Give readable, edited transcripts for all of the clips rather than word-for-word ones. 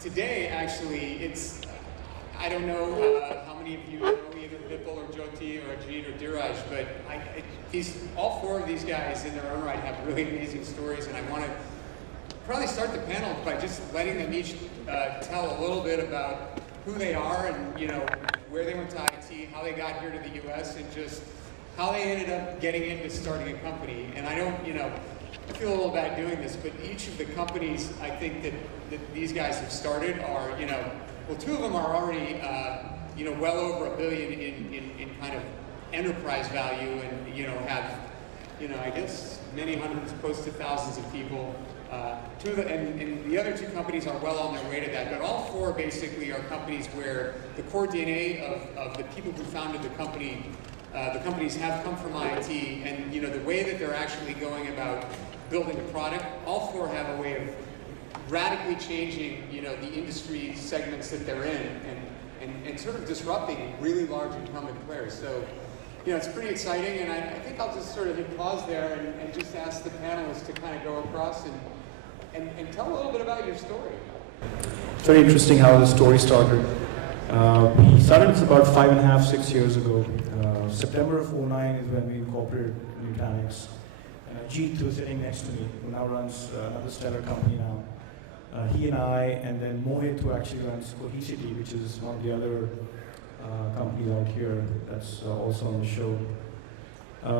today, actually, I don't know how many of you know either Vipul or Jyoti or Ajit or Dheeraj, but all four of these guys in their own right have really amazing stories, and I want to probably start the panel by just letting them each tell a little bit about who they are and, where they went to IT, how they got here to the US, and just how they ended up getting into starting a company. And I don't, I feel a little bad doing this, but each of the companies I think that these guys have started are, well, two of them are already, well over $1 billion in kind of enterprise value, and have, I guess many hundreds, close to thousands of people. And the other two companies are well on their way to that, but all four basically are companies where the core DNA of the people who founded the companies have come from IT, and the way that they're actually going about building a product, all four have a way of radically changing, the industry segments that they're in, and sort of disrupting really large incumbent players. So, it's pretty exciting, and I think I'll just sort of hit pause there and just ask the panelists to kind of go across and tell a little bit about your story. It's very interesting how the story started. We started this about 5.5, 6 years ago. September of 2009 is when we incorporated Nutanix. Jeet, who's sitting next to me, who now runs another stellar company now. He and I, and then Mohit, who actually runs Cohesity, which is one of the other companies out here that's also on the show.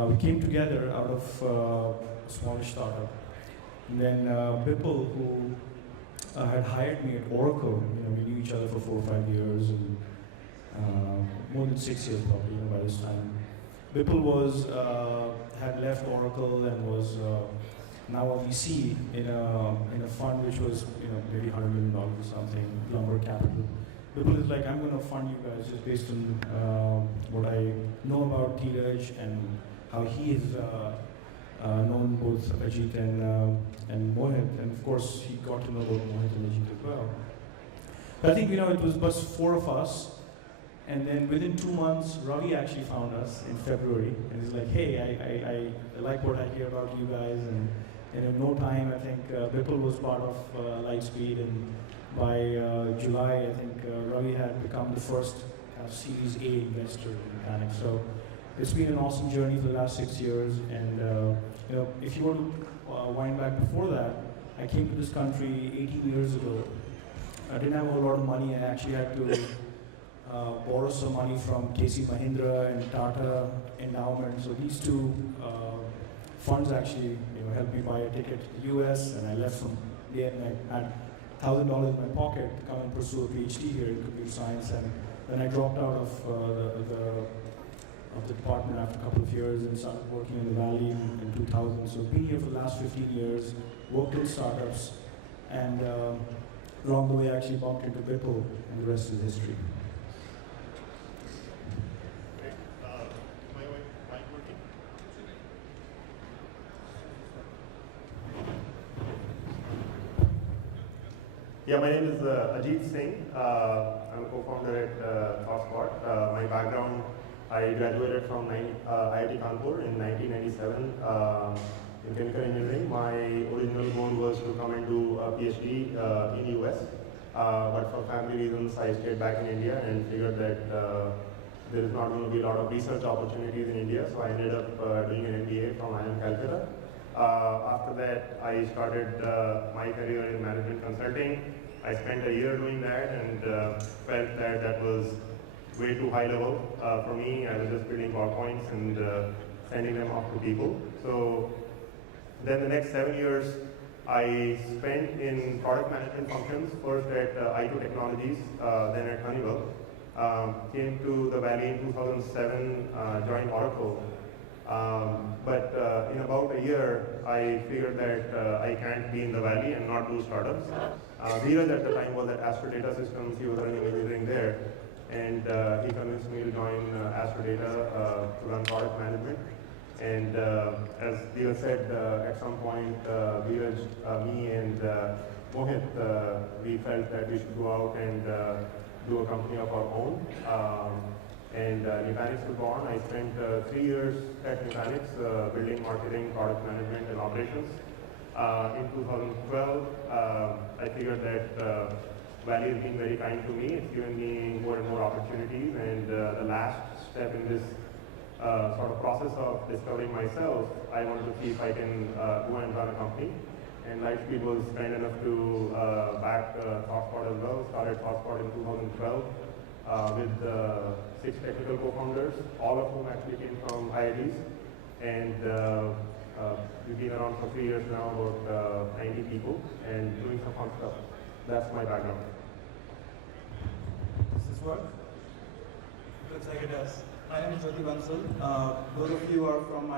We came together out of a smallish startup. And then Vipul, who had hired me at Oracle, we knew each other for 4 or 5 years, and more than 6 years probably, by this time. Vipul had left Oracle and was now a VC in a fund which was maybe $100 million or something, Lumber Capital. Vipul is like, I'm going to fund you guys just based on what I know about Dheeraj and how he has known both Ajit and Mohit, and of course he got to know both Mohit and Ajit as well. But I think it was just 4 of us, and then within 2 months, Ravi actually found us in February, and he's like, hey, I like what I hear about you guys, and in no time, I think Vipul was part of Lightspeed, and by July, I think Ravi had become the first Series A investor in Nutanix. So it's been an awesome journey for the last 6 years, and if you want to wind back before that, I came to this country 18 years ago. I didn't have a lot of money. I actually had to borrow some money from KC Mahindra and Tata Endowment. So these two funds actually helped me buy a ticket to the US, and I left from there, and I had $1,000 in my pocket to come and pursue a PhD here in computer science. And then I dropped out of the department after a couple of years and started working in the Valley in 2000. So been here for the last 15 years, worked in startups, and along the way I actually bumped into Vipul, and the rest is history. Great. My mic working? Yeah, my name is Ajit Singh. I'm a co-founder at ThoughtSpot. My background, I graduated from IIT Kanpur in 1997 in chemical engineering. My original goal was to come and do a PhD in US, but for family reasons I stayed back in India and figured that there is not going to be a lot of research opportunities in India, so I ended up doing an MBA from IIM Calcutta. After that, I started my career in management consulting. I spent a year doing that and felt that that was way too high level for me. I was just building PowerPoints and sending them off to people. So then the next 7 years I spent in product management functions, first at I2 Technologies, then at Honeywell. Came to the Valley in 2007, joined Oracle. But in about a year, I figured that I can't be in the Valley and not do startups. Dheeraj at the time was at Aspirator Systems. He was running engineering there. And he convinced me to join Aspirator to run product management. And as Dheeraj said, at some point, Dheeraj, me and Mohit, we felt that we should go out and do a company of our own. And Nutanix was born. I spent 3 years at Nutanix building marketing, product management, and operations. In 2012, I figured that Valley has been very kind to me. It's given me more and more opportunities, and the last step in this sort of process of discovering myself, I wanted to see if I can go and run a company. And Lightspeed was kind enough to back ThoughtSpot as well. Started ThoughtSpot in 2012 with 6 technical co-founders, all of whom actually came from IITs. And we've been around for 3 years now, about 90 people, and doing some fun stuff. That's my background. Does this work? Looks like it does. My name is Jyoti Bansal. Those of you who are from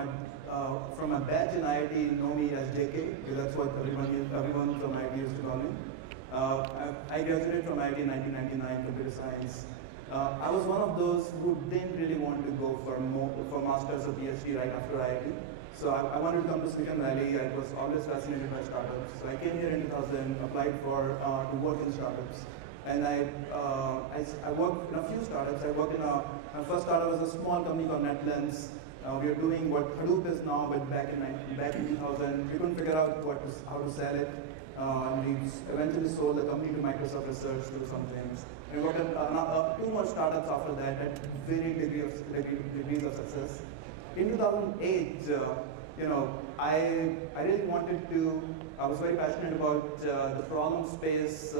my batch in IIT know me as JK, because that's what everyone from IIT used to call me. I graduated from IIT in 1999, computer science. I was one of those who didn't really want to go for master's or PhD right after IIT. So I wanted to come to Silicon Valley. I was always fascinated by startups. So I came here in 2000, applied to work in startups. And I worked in a few startups. I worked in my first startup was a small company called NetLens. We were doing what Hadoop is now, but back in 2000, we couldn't figure out how to sell it. And we eventually sold the company to Microsoft Research to some things. And we worked at 2 more startups after that at varying degrees of success. In 2008, I really wanted to. I was very passionate about the problem space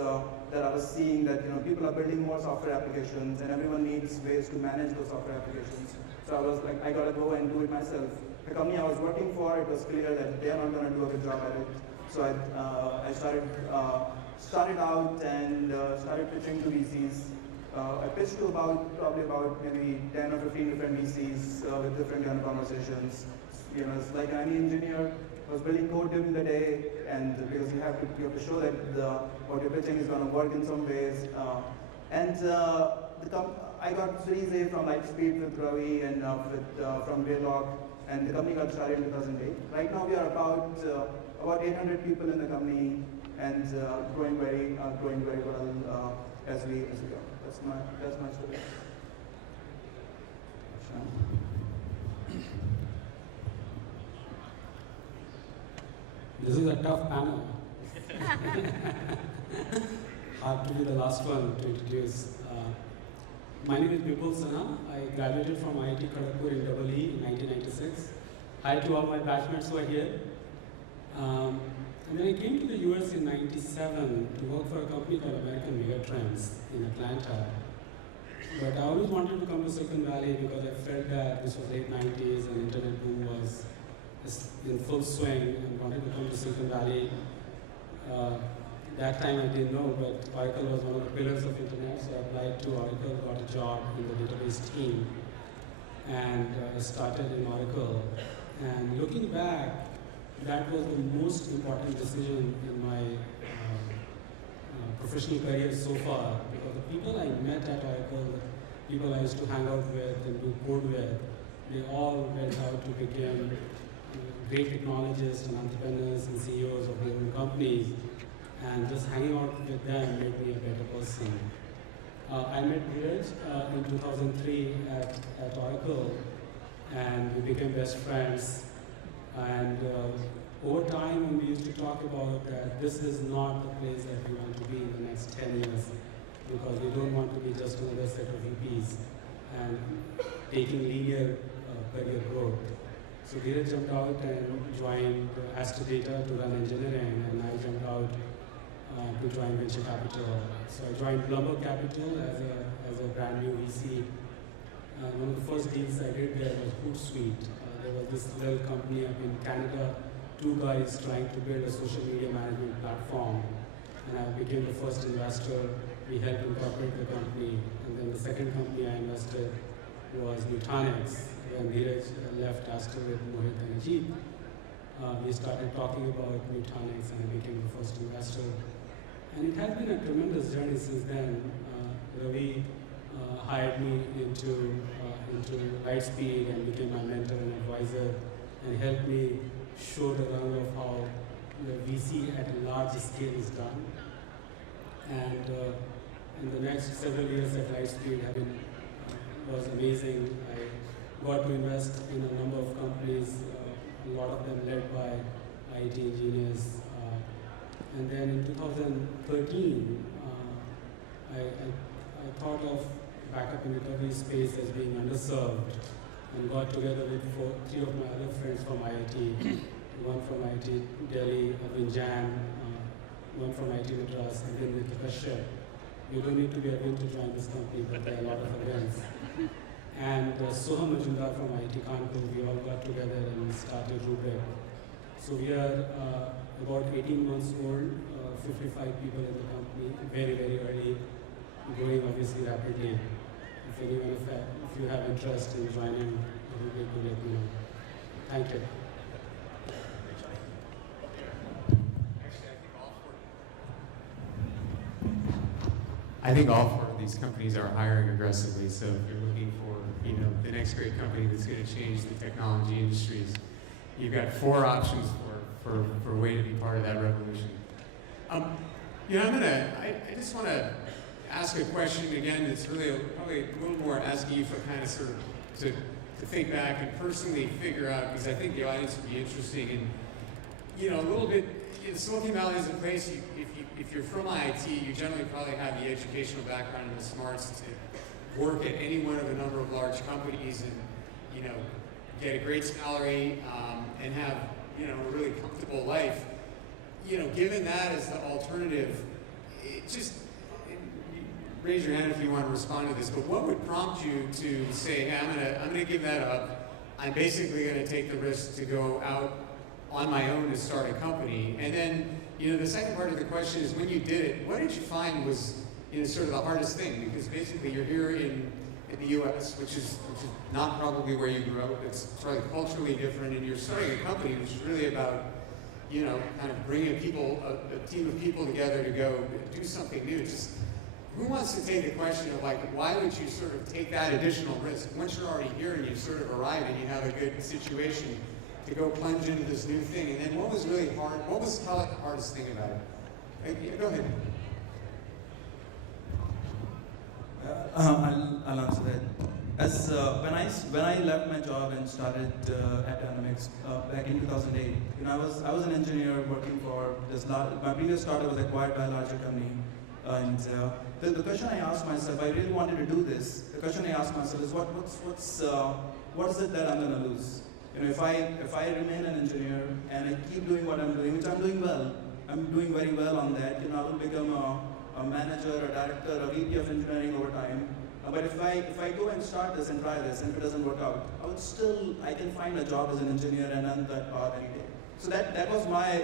that I was seeing, that people are building more software applications and everyone needs ways to manage those software applications. So I was like, I gotta go and do it myself. The company I was working for, it was clear that they're not gonna do a good job at it. So I started out and started pitching to VCs. I pitched to probably about maybe 10 or 15 different VCs with different kind of conversations. It's like any engineer. I was building code during the day, and because you have to show that what you're pitching is going to work in some ways. I got Series A from Lightspeed with Ravi and from Greylock, and the company got started in 2008. Right now we are about 800 people in the company, and growing very well as we go. That's my story. This is a tough panel. Hard to be the last one to introduce. My name is Vipul Sana. I graduated from IIT Kharagpur in EE in 1996. Hi to all my batchmates who are here. And then I came to the US in 97 to work for a company called American Megatrends in Atlanta. But I always wanted to come to Silicon Valley because I felt that this was late 90s and internet boom was in full swing and wanted to come to Silicon Valley. That time I didn't know, but Oracle was one of the pillars of internet, so I applied to Oracle, got a job in the database team, and started in Oracle. And looking back, that was the most important decision in my professional career so far, because the people I met at Oracle, the people I used to hang out with and do code with, they all went out to become great technologists and entrepreneurs and CEOs of their own companies, and just hanging out with them made me a better person. I met Dheeraj in 2003 at Oracle, and we became best friends. And over time, when we used to talk about that this is not the place that we want to be in the next 10 years, because we don't want to be just another set of VPs and taking linear career growth. So Dheeraj jumped out and joined Aspirator to run engineering, and I jumped out to join venture capital. So I joined Bloomberg Capital as a brand new VC. One of the first deals I did there was Hootsuite. There was this little company up in Canada, 2 guys trying to build a social media management platform, and I became the first investor. We helped incorporate the company, and then the second company I invested was Nutanix. When Dheeraj left Astor with Mohit and Ajit, we started talking about Nutanix, and I became the first investor. And it has been a tremendous journey since then. Ravi hired me into Lightspeed and became my mentor and advisor, and helped me show the run of how the VC at a large scale is done. And in the next several years at Lightspeed was amazing. I got to invest in a number of companies, a lot of them led by IT engineers. And then in 2013, I thought of backup and recovery space as being underserved and got together with three of my other friends from IIT, one from IIT Delhi, Arvind Jain, one from IIT Madras, and then with Kashyap. You don't need to be a Arvind to join this company, but there are a lot of events. And Soham Majumdar from IIT Kanpur, we all got together and started Rubrik. So we are about 18 months old, 55 people in the company, very, very early, growing obviously rapidly. If anyone, if you have interest in joining, Rubrik, do let me know. Thank you. I think all four of these companies are hiring aggressively. So if you're looking for, the next great company that's going to change the technology industries, you've got four options for a way to be part of that revolution. I just want to ask a question again. That's really probably a little more asking you for kind of sort of to think back and personally figure out, because I think the audience would be interesting in, a little bit. Silicon Valley is a place, if you're from IIT, you generally probably have the educational background and the smarts to work at any one of a number of large companies and, get a great salary and have, a really comfortable life. Given that as the alternative, raise your hand if you want to respond to this, but what would prompt you to say, hey, I'm gonna give that up. I'm basically gonna take the risk to go out on my own to start a company. And then, the second part of the question is, when you did it, what did you find was, sort of the hardest thing? Because basically you're here in the US, which is not probably where you grew up. It's probably culturally different, and you're starting a company which is really about, kind of bringing a team of people together to go do something new. Just who wants to take the question of why would you sort of take that additional risk once you're already here and you sort of arrive and you have a good situation to go plunge into this new thing? And then what was really hard? What was probably the hardest thing about it? Go ahead. I'll answer that. As when I left my job and started at Dynamics back in 2008, I was an engineer working for this. My previous startup was acquired by a larger company, and the question I asked myself, I really wanted to do this. The question I asked myself is, what is it that I'm going to lose? If I remain an engineer and I keep doing what I'm doing, which I'm doing well, I'm doing very well on that. I will become a manager, a director, a VP of engineering over time. But if I go and start this and try this, and if it doesn't work out, I can find a job as an engineer and earn that path any day. So that was my,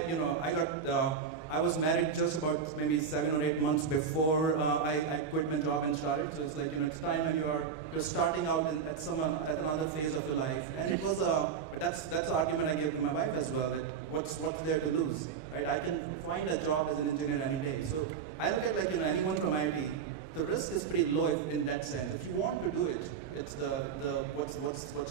I was married just about maybe 7 or 8 months before I quit my job and started. So it's like, it's time when you're starting out at another phase of your life. And it was that's the argument I gave to my wife as well. That what's there to lose, right? I can find a job as an engineer any day. So I look at anyone from IT. The risk is pretty low in that sense. If you want to do it, it's what's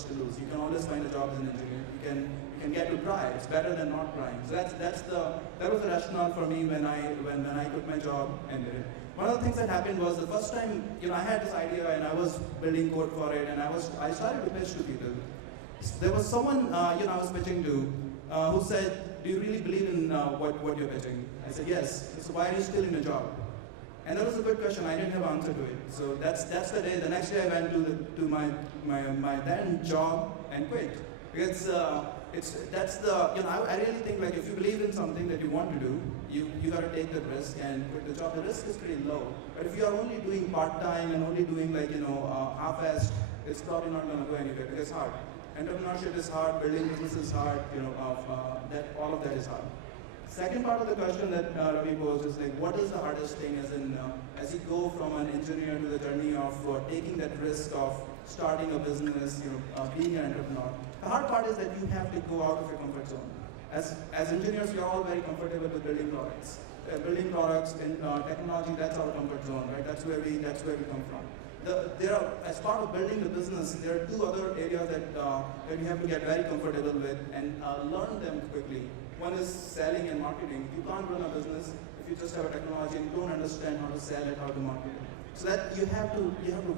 to lose. You can always find a job as an engineer. You can get to try. It's better than not trying. So that was the rationale for me when I quit my job and did it. One of the things that happened was the first time I had this idea and I was building code for it, and I started to pitch to people. There was someone I was pitching to who said, "Do you really believe in what you're pitching?" I said, "Yes." So why are you still in a job? And that was a good question. I didn't have an answer to it. So that's the day. The next day I went to my then job and quit, because I really think if you believe in something that you want to do, you got to take the risk and quit the job. The risk is pretty low. But if you are only doing part time and only doing half-assed, it's probably not going to go anywhere, because it's hard. Entrepreneurship is hard. Building business is hard. All of that is hard. Second part of the question that Ravi posed is what is the hardest thing as you go from an engineer to the journey of taking that risk of starting a business, being an entrepreneur. The hard part is that you have to go out of your comfort zone. As engineers, we are all very comfortable with building products. Building products in technology, that's our comfort zone, right? That's where we come from. As part of building the business, there are two other areas that you have to get very comfortable with and learn them quickly. One is selling and marketing. You can't run a business if you just have a technology and you don't understand how to sell it, how to market it. So that you have to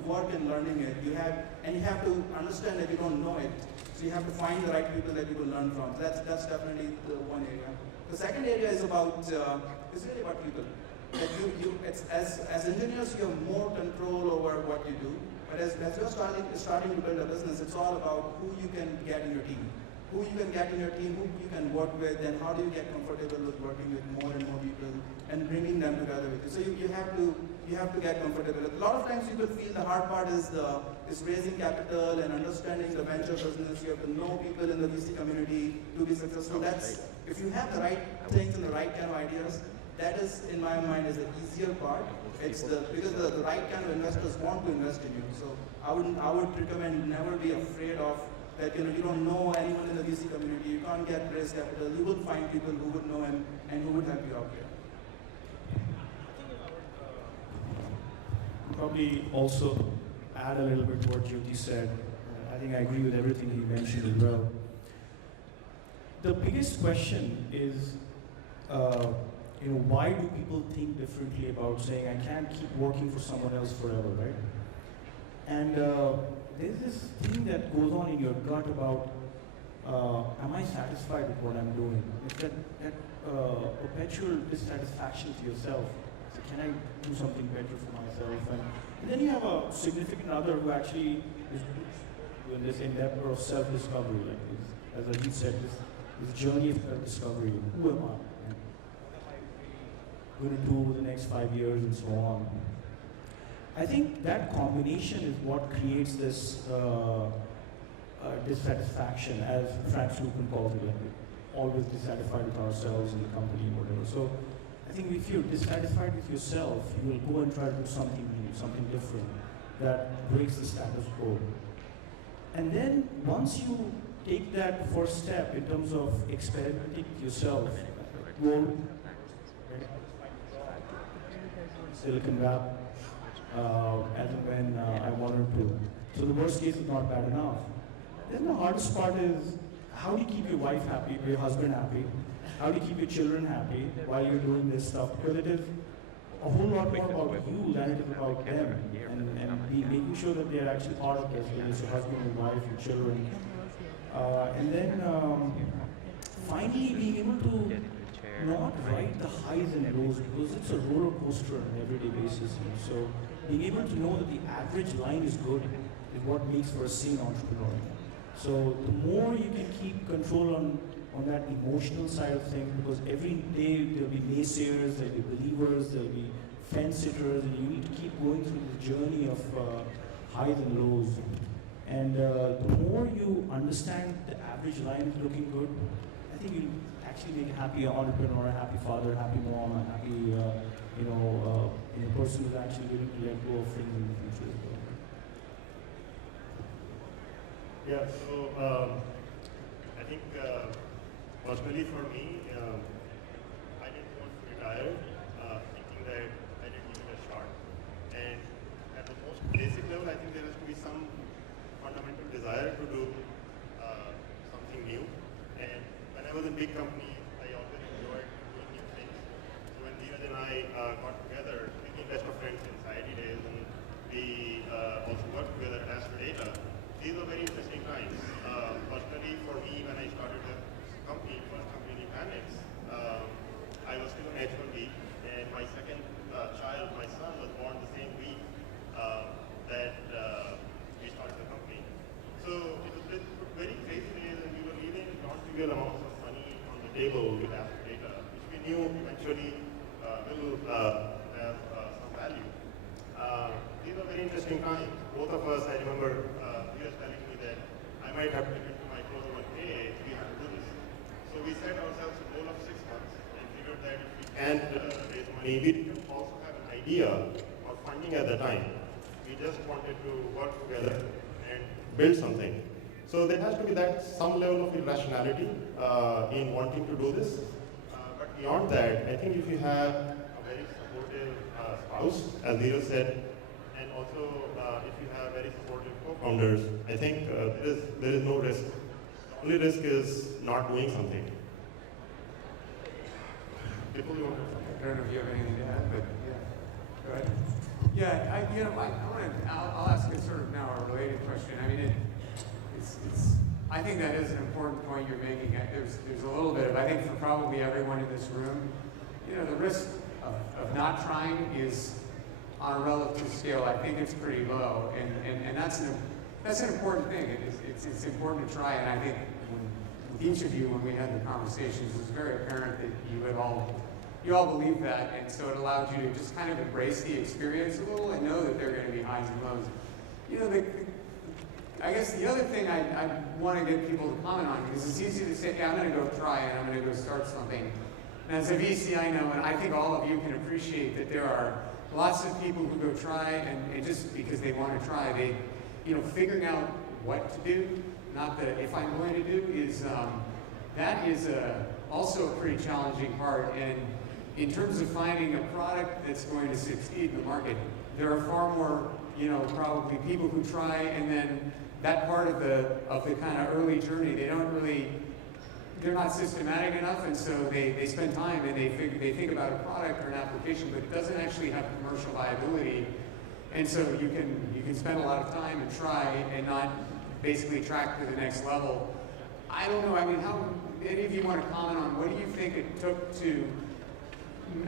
work in learning it. You have to understand that you don't know it. So you have to find the right people that you will learn from. So that's definitely the one area. The second area is really about people. that as engineers, you have more control over what you do. But as you're starting to build a business, it's all about who you can get in your team. Who you can get in your team, who you can work with, and how do you get comfortable with working with more and more people and bringing them together with you. So you have to get comfortable. A lot of times you will feel the hard part is raising capital and understanding the venture business. You have to know people in the VC community to be successful. If you have the right things and the right kind of ideas, that is, in my mind, is the easier part. It's because the right kind of investors want to invest in you. So I would recommend never be afraid of that. You don't know anyone in the VC community. You can't get raise capital. You will find people who would know him and who would help you out there. Probably also add a little bit to what Jyoti said. I think I agree with everything he mentioned as well. The biggest question is, why do people think differently about saying, I can't keep working for someone else forever, right? And there's this thing that goes on in your gut about, am I satisfied with what I'm doing? It's that perpetual dissatisfaction to yourself. So can I do something better for myself? And then you have a significant other who actually is doing this endeavor of self-discovery, like this, as Ajit said, this journey of self-discovery. Who am I? Going to do over the next 5 years and so on. I think that combination is what creates this dissatisfaction, as Frank Slupan calls it, always dissatisfied with ourselves and the company and whatever. So I think if you're dissatisfied with yourself, you will go and try to do something new, something different that breaks the status quo. And then once you take that first step in terms of experimenting with yourself, go Silicon Valley, as and when I wanted to. So the worst case is not bad enough. Then the hardest part is, how do you keep your wife happy, your husband happy? How do you keep your children happy while you're doing this stuff? Because it is a whole lot more about you than it is about them. And making sure that they're actually part of this, whether it's your husband, your wife, your children. And then finally being able to not write the highs and lows, because it's a roller coaster on an everyday basis. So being able to know that the average line is good is what makes for a sane entrepreneur. So the more you can keep control on that emotional side of things, because every day there'll be naysayers, there'll be believers, there'll be fence sitters, and you need to keep going through the journey of highs and lows. And the more you understand the average line is looking good, I think you'll actually make a happy entrepreneur, a happy father, a happy mom, a happy person who's actually willing to let go of things in the future as well. Yeah, so I think personally for me, I didn't want to retire thinking that I didn't give it a shot. And at the most basic level, I think there has to be some fundamental desire to do something new. And when I was in big companies, I always enjoyed doing new things. So when Dheeraj and I got together, we became best of friends in society days, and we also worked together at Aspirator. These were very interesting times. Personally, for me, when I started the company, first company mechanics, I was still on H1B, and my second child, my son, was born the same week that we started the company. So it was very crazy days, and we were leaving non-trivial amounts of money on the table with Aspirator, which we knew eventually will have some value. These were very interesting times. Both of us, I remember, he was telling me that I might have to get into my 401k if we have to do this. So we set ourselves a goal of 6 months and figured that if we can't raise money, we didn't also have an idea of funding at the time. We just wanted to work together and build something. So there has to be that some level of irrationality in wanting to do this. But beyond that, I think if you have a very supportive spouse, as Dheeraj said, and also if you have very supportive co-founders, I think there is no risk. The only risk is not doing something. People you want to I don't know if you have anything to add, but yeah, go ahead. Yeah, I'll ask a sort of now a related question. I mean, I think that is an important point you're making. There's a little bit of, I think for probably everyone in this room, the risk of not trying is, on a relative scale, I think it's pretty low, and that's an important thing. It's important to try, and I think with each of you, when we had the conversations, it was very apparent that you all believe that, and so it allowed you to just kind of embrace the experience a little and know that there are going to be highs and lows. You know, I guess the other thing I want to get people to comment on, because it's easy to say, yeah, I'm going to go try and I'm going to go start something. And as a VC, I know, and I think all of you can appreciate that there are lots of people who go try, and just because they want to try, figuring out what to do, not that if I'm going to do, that is also a pretty challenging part. And in terms of finding a product that's going to succeed in the market, there are far more, probably people who try, and then that part of the kind of early journey, they're not systematic enough, and so they spend time and they think about a product or an application, but it doesn't actually have commercial viability. And so you can spend a lot of time and try and not basically track to the next level. I don't know, I mean, how any of you want to comment on what do you think it took to,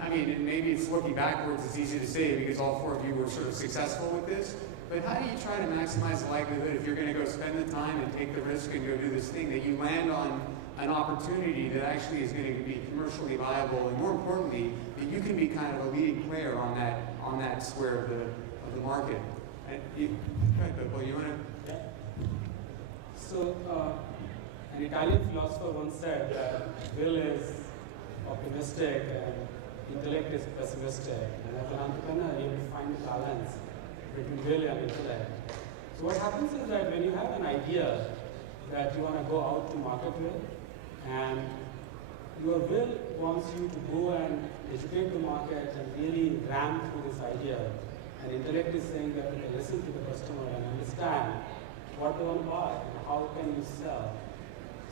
and maybe it's looking backwards, it's easy to say because all four of you were sort of successful with this, but how do you try to maximize the likelihood if you're going to go spend the time and take the risk and go do this thing, that you land on an opportunity that actually is going to be commercially viable, and more importantly, that you can be kind of a leading player on that square of the market? And you want to? Yeah. So, an Italian philosopher once said that will is optimistic and intellect is pessimistic. And as an entrepreneur, you have to find the balance between will and intellect. So what happens is that when you have an idea that you want to go out to market with, and your will wants you to go and educate the market and really ram through this idea, and intellect is saying that you can listen to the customer and understand what they want to buy and how can you sell.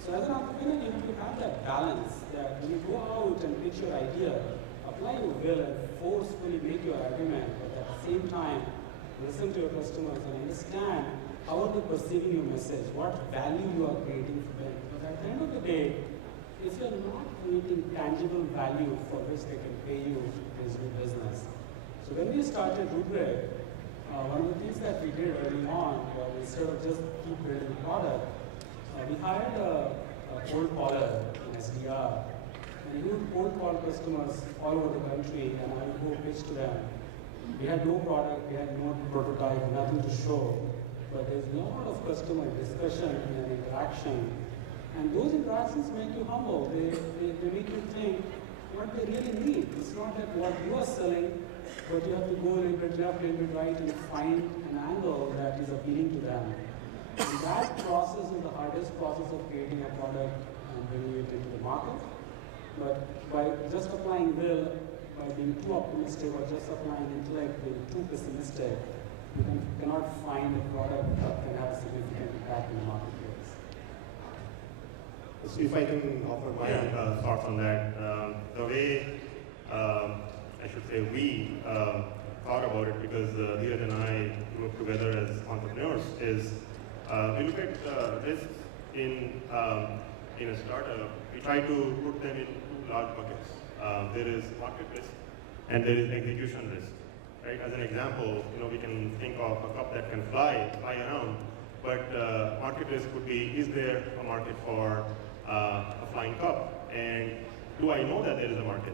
So as an entrepreneur, you have to have that balance, that when you go out and pitch your idea, apply your will and forcefully make your argument, but at the same time, listen to your customers and understand how are they perceiving your message, what value you are creating for them. But at the end of the day, if you are not creating tangible value for which they can pay you, it is your business. So when we started Rubrik, one of the things that we did early on was, instead of just keep building product, we hired a cold caller in SDR, and he would cold call customers all over the country, and I would go pitch to them. We had no product, we had no prototype, nothing to show, but there's a lot of customer discussion and interaction, and those interactions make you humble. They make you think what they really need. It's not that what you are selling, but you have to go a little bit left, a little bit right, and find an angle that is appealing to them. And that process is the hardest process of creating a product and bringing it into the market. But by just applying will, by being too optimistic, or just applying intellect, being too pessimistic, you cannot find a product that can have a significant impact in the marketplace. So if I can offer my thoughts on that, the way I should say we thought about it, because Dheeraj and I grew up together as entrepreneurs, is we look at risks in a startup. We try to put them in two large buckets. There is market risk and there is execution risk. Right? As an example, we can think of a cup that can fly around, but market risk would be: is there a market for a flying cup? And do I know that there is a market?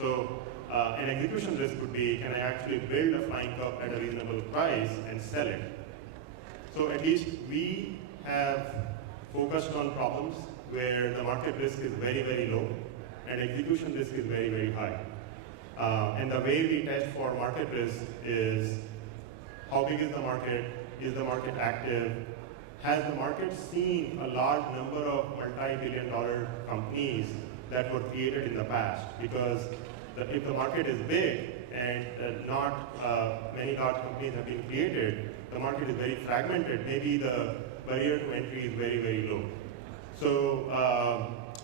So an execution risk would be: can I actually build a flying cup at a reasonable price and sell it? So at least we have focused on problems where the market risk is very, very low and execution risk is very, very high. And the way we test for market risk is: how big is the market? Is the market active? Has the market seen a large number of multi-billion-dollar companies that were created in the past? Because if the market is big and not many large companies have been created, the market is very fragmented. Maybe the barrier to entry is very, very low. So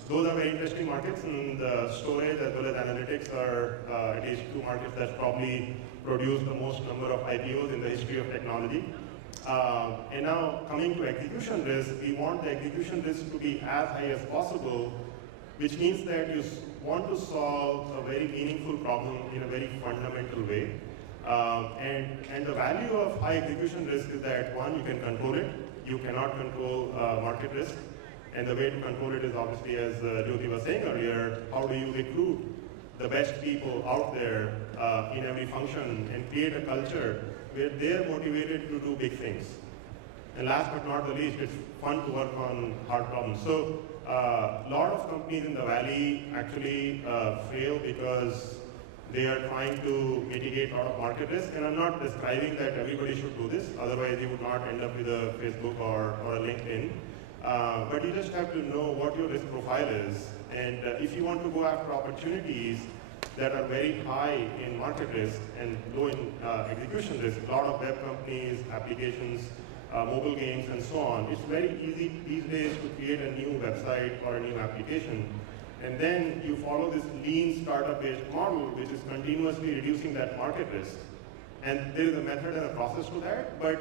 those are very interesting markets, and storage as well as analytics are at least two markets that probably produce the most number of IPOs in the history of technology. And now coming to execution risk, we want the execution risk to be as high as possible, which means that you want to solve a very meaningful problem in a very fundamental way. And the value of high execution risk is that, one, you can control it. You cannot control market risk. And the way to control it is obviously, as Jyoti was saying earlier, how do you recruit the best people out there in every function and create a culture where they're motivated to do big things. And last but not the least, it's fun to work on hard problems. So a lot of companies in the Valley actually fail because they are trying to mitigate a lot of market risk. And I'm not describing that everybody should do this, otherwise you would not end up with a Facebook or a LinkedIn. But you just have to know what your risk profile is. And if you want to go after opportunities that are very high in market risk and low in execution risk, a lot of web companies, applications, mobile games, and so on, it's very easy these days to create a new website or a new application. And then you follow this lean startup-based model, which is continuously reducing that market risk. And there is a method and a process to that, but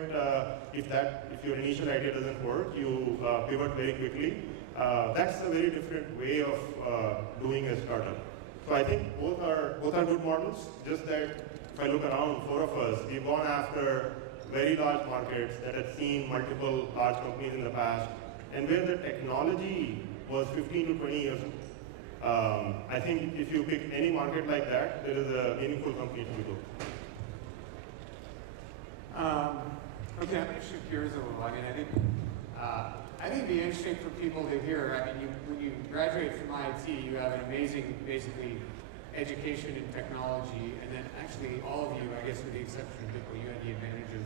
if your initial idea doesn't work, you pivot very quickly. That's a very different way of doing a startup. So I think both are good models, just that if I look around, four of us, we've gone after very large markets that had seen multiple large companies in the past, and where the technology was 15 to 20 years old. I think if you pick any market like that, there is a meaningful company to do. Okay, I'm going to shift gears a little. I mean, I think it'd be interesting for people to hear. I mean, when you graduate from IT, you have an amazing, basically, education in technology, and then actually all of you, I guess with the exception of Bipple, you had the advantage of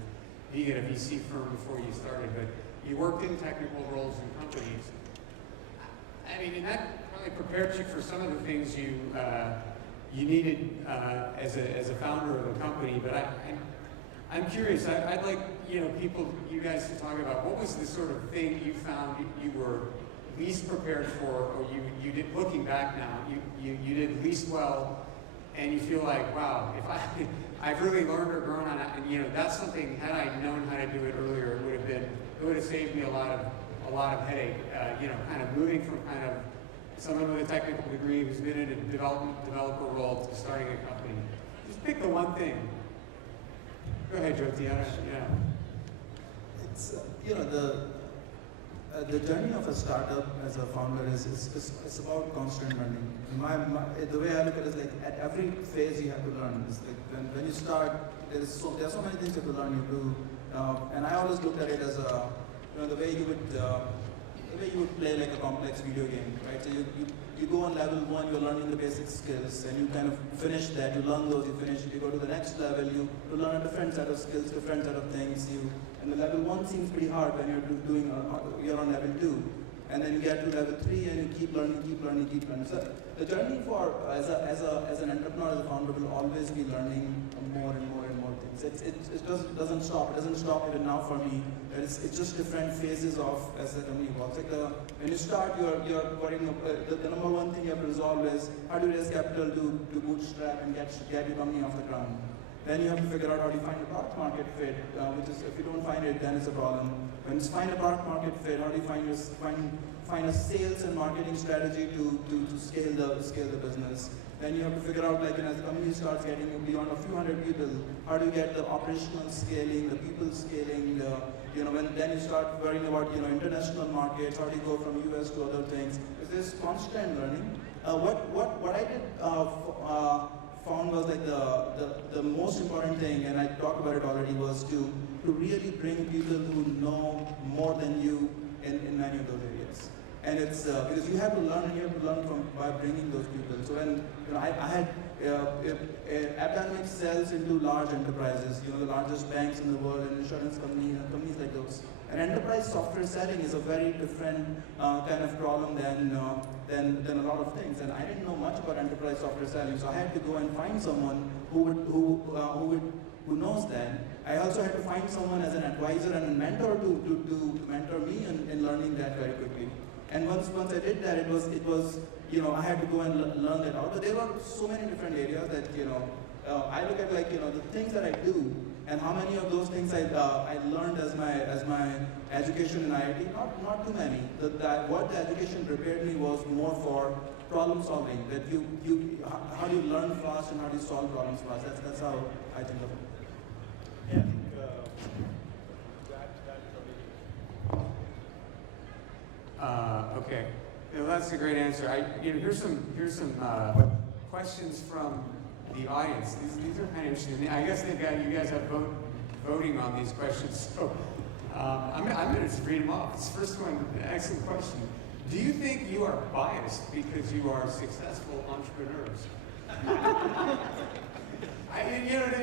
being at a VC firm before you started, but you worked in technical roles in companies. I mean, and that probably prepared you for some of the things you needed as a founder of a company. But I'm curious. I'd like you guys to talk about what was the sort of thing you found you were least prepared for, or you did, looking back now, you did least well, and you feel like, wow, if I've really learned or grown on it, and that's something, had I known how to do it earlier, it would have saved me a lot of headache. Kind of moving from kind of someone with a technical degree who's been in a developer role to starting a company. Just pick the one thing. Go ahead, Jyoti. Yeah. It's the journey of a startup as a founder is about constant learning. The way I look at it is like at every phase you have to learn. It's like when you start, there's so many things you have to learn. And I always looked at it as the way you would play like a complex video game, right? So you go on level 1, you're learning the basic skills, and you kind of finish that, you learn those, you finish it, you go to the next level, you learn a different set of skills, different set of things, and the level 1 seems pretty hard when you're on level 2. And then you get to level 3 and you keep learning. So the journey as an entrepreneur, as a founder, will always be learning more and more and more things. It doesn't stop. It doesn't stop even now for me. It's just different phases as the company evolves. Like when you start, you're worrying. The number one thing you have to resolve is how do you raise capital to bootstrap and get your company off the ground. Then you have to figure out how do you find a product market fit, which is, if you don't find it, then it's a problem. When you find a product market fit, how do you find a sales and marketing strategy to scale the business? Then you have to figure out, like, as the company starts getting beyond a few hundred people, how do you get the operational scaling, the people scaling, then you start worrying about, international markets, how do you go from US to other things? It's this constant learning. What I did found was like the most important thing, and I talked about it already, was to really bring people who know more than you in many of those areas. And it's because you have to learn, and you have to learn by bringing those people. So when I had Appdynamics sells into large enterprises, the largest banks in the world, and insurance companies and companies like those. And enterprise software selling is a very different kind of problem than a lot of things. And I didn't know much about enterprise software selling, so I had to go and find someone who knows that. I also had to find someone as an advisor and a mentor to mentor me in learning that very quickly. And once I did that, it was I had to go and learn that out. But there were so many different areas that I look at, like, the things that I do, and how many of those things I learned as my education in IIT. Not too many. What the education prepared me was more for problem solving, that how do you learn fast and how do you solve problems fast. That's how I think of it. Yeah, I think Okay. Well, that's a great answer. Here's some questions from the audience. These are kind of interesting. I guess you guys have voting on these questions. So I'm going to just read them off. This first one, excellent question. Do you think you are biased because you are successful entrepreneurs?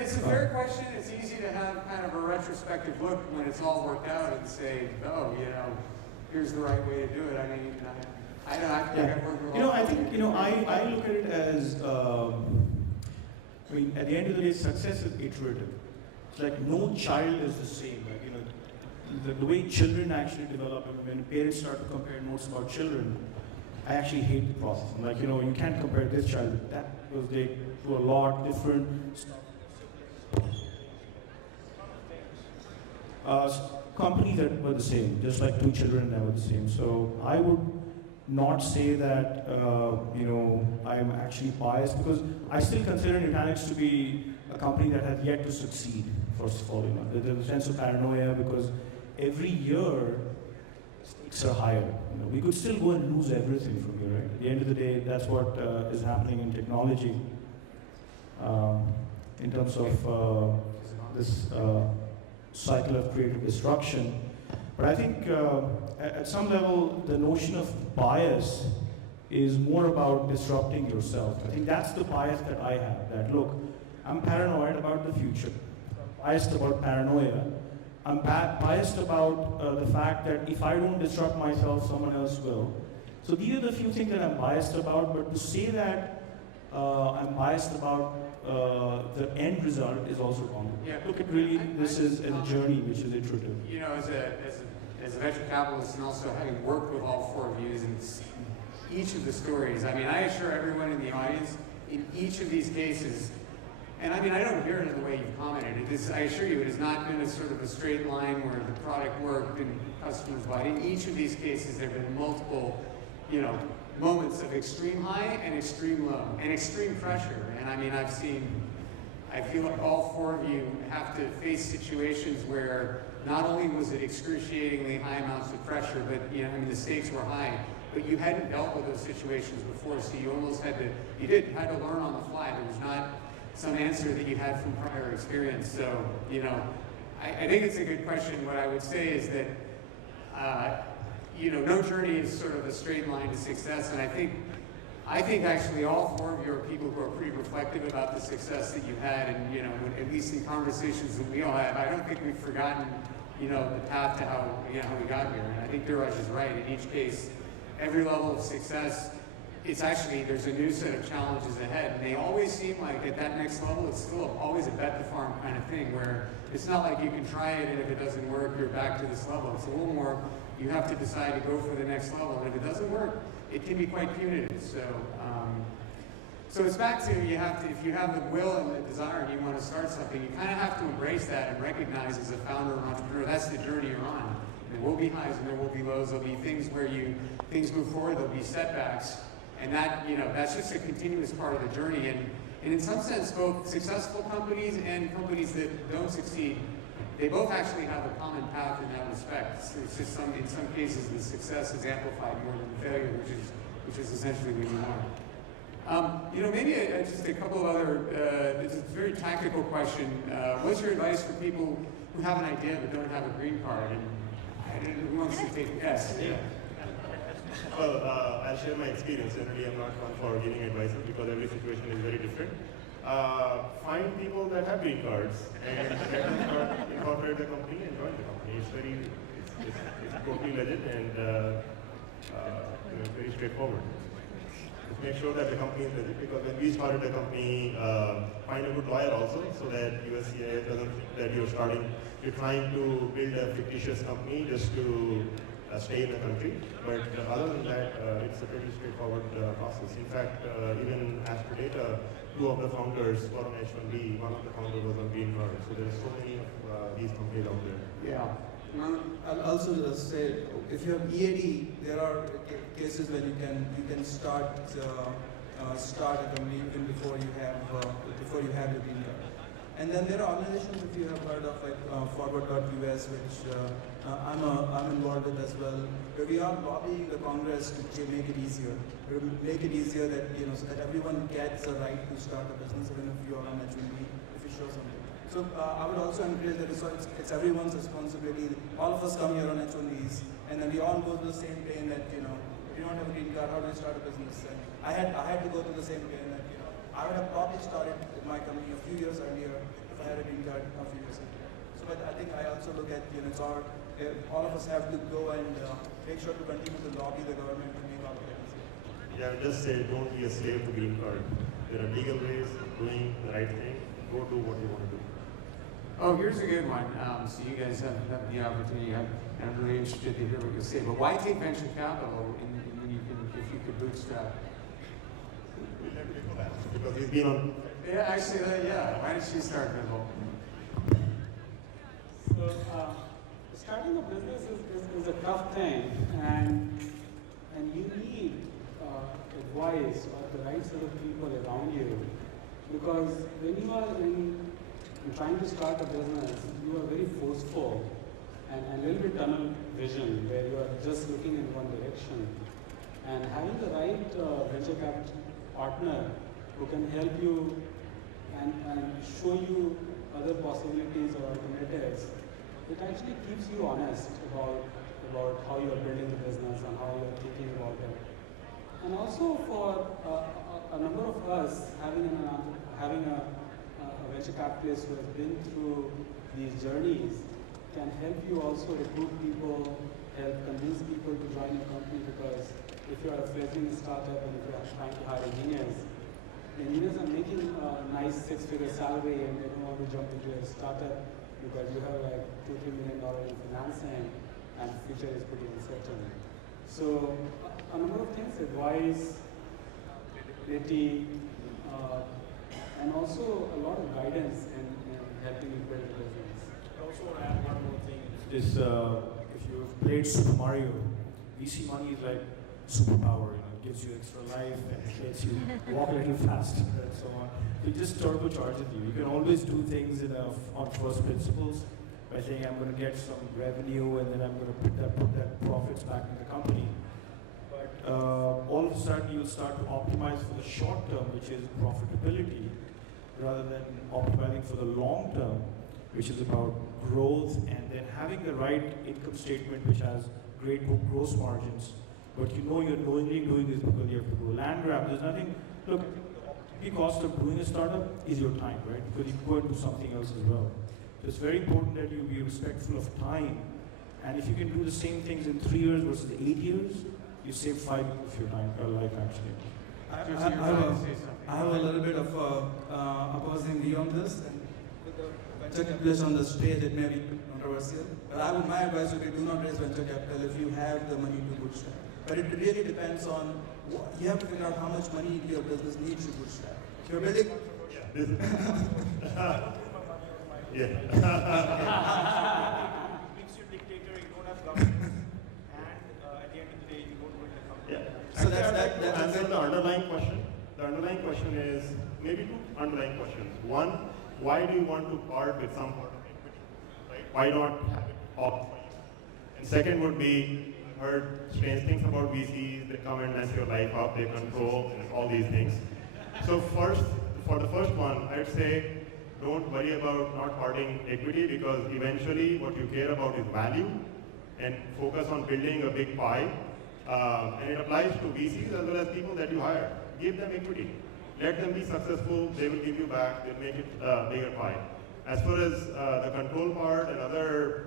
It's a fair question. It's easy to have kind of a retrospective look when it's all worked out and say, oh, here's the right way to do it. I mean, I think I look at it as, at the end of the day, success is iterative. It's like no child is the same. Like, the way children actually develop, when parents start to compare notes about children, I actually hate the process. I'm like, you can't compare this child with that because they do a lot different stuff. Companies that were the same, just like two children that were the same. So I would not say that, I'm actually biased because I still consider Nutanix to be a company that has yet to succeed, first of all. There's a sense of paranoia because every year stakes are higher. We could still go and lose everything from here, right? At the end of the day, that's what is happening in technology in terms of this cycle of creative destruction. But I think at some level, the notion of bias is more about disrupting yourself. I think that's the bias that I have, that look, I'm paranoid about the future. I'm biased about paranoia. I'm biased about the fact that if I don't disrupt myself, someone else will. So these are the few things that I'm biased about, but to say that I'm biased about the end result is also wrong. Yeah. Look at really, this is a journey which is iterative. As a venture capitalist and also having worked with all four of you and seen each of the stories, I assure everyone in the audience, in each of these cases, and I don't hear it in the way you've commented. I assure you, it has not been a sort of a straight line where the product worked and customers bought. In each of these cases, there have been multiple, moments of extreme high and extreme low and extreme pressure. And I feel like all four of you have to face situations where not only was it excruciatingly high amounts of pressure, but the stakes were high, but you hadn't dealt with those situations before, so you almost had to learn on the fly. There was not some answer that you had from prior experience. So, I think it's a good question. What I would say is that, no journey is sort of a straight line to success, and I think actually all four of you are people who are pretty reflective about the success that you've had, and at least in conversations that we all have, I don't think we've forgotten, the path to how we got here. And I think Dheeraj is right. In each case, every level of success, there's a new set of challenges ahead, and they always seem like at that next level, it's still always a bet the farm kind of thing, where it's not like you can try it and if it doesn't work, you're back to this level. It's a little more, you have to decide to go for the next level, and if it doesn't work, it can be quite punitive. So it's back to, if you have the will and the desire and you want to start something, you kind of have to embrace that and recognize as a founder or entrepreneur, that's the journey you're on. There will be highs and there will be lows. There'll be things where things move forward, there'll be setbacks, and that's just a continuous part of the journey. And in some sense, both successful companies and companies that don't succeed, they both actually have a common path in that respect. It's just in some cases the success is amplified more than the failure, which is essentially what you want. Maybe just a couple of other, it's a very tactical question. What's your advice for people who have an idea but don't have a green card? And who wants to take a guess? Yeah. Well, I'll share my experience. Generally, I'm not one for giving advice because every situation is very different. Find people that have green cards and let them incorporate the company and join the company. It's totally legit and very straightforward. Just make sure that the company is legit, because when we started the company, find a good lawyer also, so that USCIS doesn't think that you're trying to build a fictitious company just to stay in the country. But other than that, it's a pretty straightforward process. In fact, even Aspirator, two of the founders were on H1B, one of the founders was on green card. So there's so many of these companies out there. Yeah. I'll also just say, if you have EAD, there are cases where you can start a company even before you have your green card. And then there are organizations, if you have heard of, like Forward.us, which I'm involved with as well, where we are lobbying the Congress to make it easier, that so that everyone gets a right to start a business, even if you are on H1B, if you show something. So I would also encourage that it's everyone's responsibility. All of us come here on H1Bs, and then we all go through the same pain that if you don't have a green card, how do you start a business? And I had to go through the same pain that I would have probably started my company a few years earlier if I had a green card a few years earlier. So, but I think I also look at all of us have to go and make sure to continue to lobby the government to make all of that easier. Yeah, I would just say don't be a slave to green card. There are legal ways of doing the right thing. Go do what you want to do. Oh, here's a good one. So you guys have the opportunity. I'm really interested to hear what you say. But why take venture capital if you could bootstrap? Because he's been on. Yeah, actually, yeah. Why did she start, Vipul? So, starting a business is a tough thing, and you need advice or the right set of people around you, because when you are trying to start a business, you are very forceful and a little bit tunnel vision, where you are just looking in one direction. And having the right venture capital partner who can help you and show you other possibilities or alternatives, it actually keeps you honest about how you are building the business and how you are thinking about it. And also for a number of us, having a venture capitalist who has been through these journeys can help you also recruit people, help convince people to join your company, because if you are a fledgling startup and if you are trying to hire engineers are making a nice six-figure salary and they don't want to jump into a startup because you have like $2-3 million in financing and the future is pretty uncertain. So a number of things, advice, credibility, and also a lot of guidance in helping you build a business. I also want to add one more thing. This, if you've played Super Mario, VC money is like superpower. It gives you extra life and it lets you walk a little faster and so on. It just turbocharges you. You can always do things on first principles by saying I'm going to get some revenue and then I'm going to put that profits back in the company. But all of a sudden you'll start to optimize for the short term, which is profitability, rather than optimizing for the long term, which is about growth and then having the right income statement which has great gross margins. But you're knowingly doing this because you have to go land grab. There's nothing. Look, the cost of doing a startup is your time, right? Because you go and do something else as well. So it's very important that you be respectful of time. And if you can do the same things in 3 years versus 8 years, you save 5 years of your life actually. I have a little bit of opposing view on this. And with the venture capitalists on the stage, it may be controversial. But my advice would be do not raise venture capital if you have the money to bootstrap. But it really depends on, you have to figure out how much money your business needs to bootstrap. If you're building... Yeah. Makes you dictator, you don't have governance, and at the end of the day, you don't run the company. Yeah. So that's the underlying question. The underlying question is, maybe two underlying questions. One, why do you want to part with some part of equity? Right? Why not have it all for you? And second would be, heard strange things about VCs, they come and mess your life up, they control, and all these things. So first, for the first one, I'd say, don't worry about not parting equity, because eventually what you care about is value, and focus on building a big pie. And it applies to VCs as well as people that you hire. Give them equity. Let them be successful, they will give you back, they'll make it a bigger pie. As far as the control part and other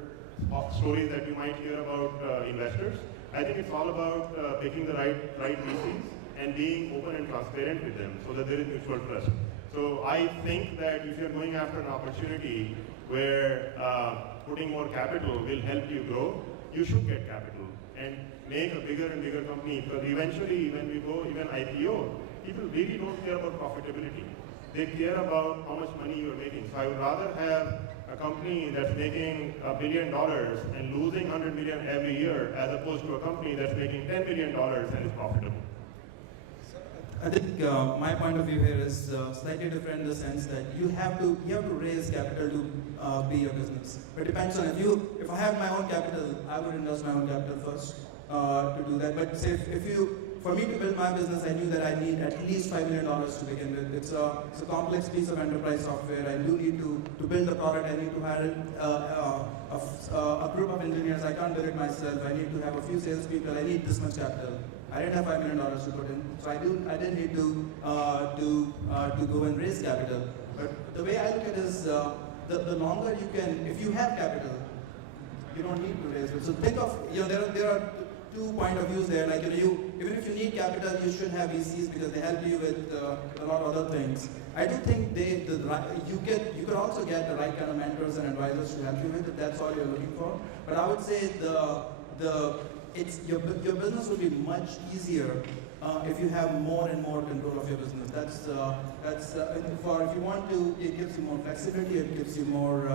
stories that you might hear about investors, I think it's all about picking the right VCs and being open and transparent with them so that there is mutual trust. So I think that if you're going after an opportunity where putting more capital will help you grow, you should get capital and make a bigger and bigger company. Because eventually, when we go even IPO, people really don't care about profitability. they care about how much money you're making. So I would rather have a company that's making $1 billion and losing 100 million every year, as opposed to a company that's making $10 billion and is profitable. I think my point of view here is slightly different in the sense that you have to raise capital to be a business. But it depends on if I have my own capital, I would invest my own capital first to do that. But say for me to build my business, I knew that I need at least $5 million to begin with. It's a complex piece of enterprise software. I do need to build the product. I need to hire a group of engineers. I can't build it myself. I need to have a few salespeople. I need this much capital. I didn't have $5 million to put in, so I didn't need to go and raise capital. But the way I look at it is, the longer you can, if you have capital, you don't need to raise it. So think of, there are 2 point of views there. Like even if you need capital, you should have VCs because they help you with a lot of other things. I do think you could also get the right kind of mentors and advisors to help you with it. That's all you're looking for. But I would say your business will be much easier if you have more and more control of your business. If you want to, it gives you more flexibility, it gives you more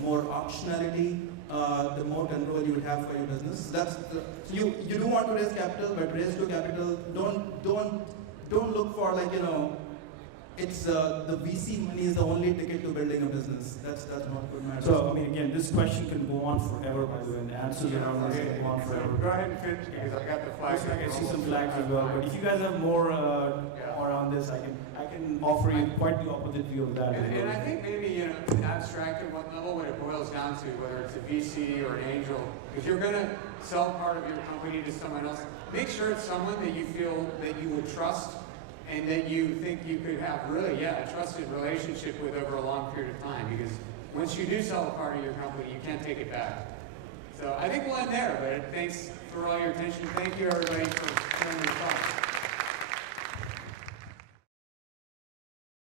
optionality, the more control you would have for your business. You do want to raise capital, but raise your capital. Don't look for it's the VC money is the only ticket to building a business. That's not good matter. So, I mean, again, this question can go on forever, by the way, and the answers around this can go on forever. Go ahead and finish, because I got the flag. I can see some flags as well, but if you guys have more on this, I can offer you quite the opposite view of that. And I think maybe, abstract at what level, what it boils down to, whether it's a VC or an angel, if you're going to sell part of your company to someone else, make sure it's someone that you feel that you would trust and that you think you could have really, a trusted relationship with over a long period of time. Because once you do sell a part of your company, you can't take it back. So I think we'll end there, but thanks for all your attention. Thank you, everybody, for sharing your thoughts.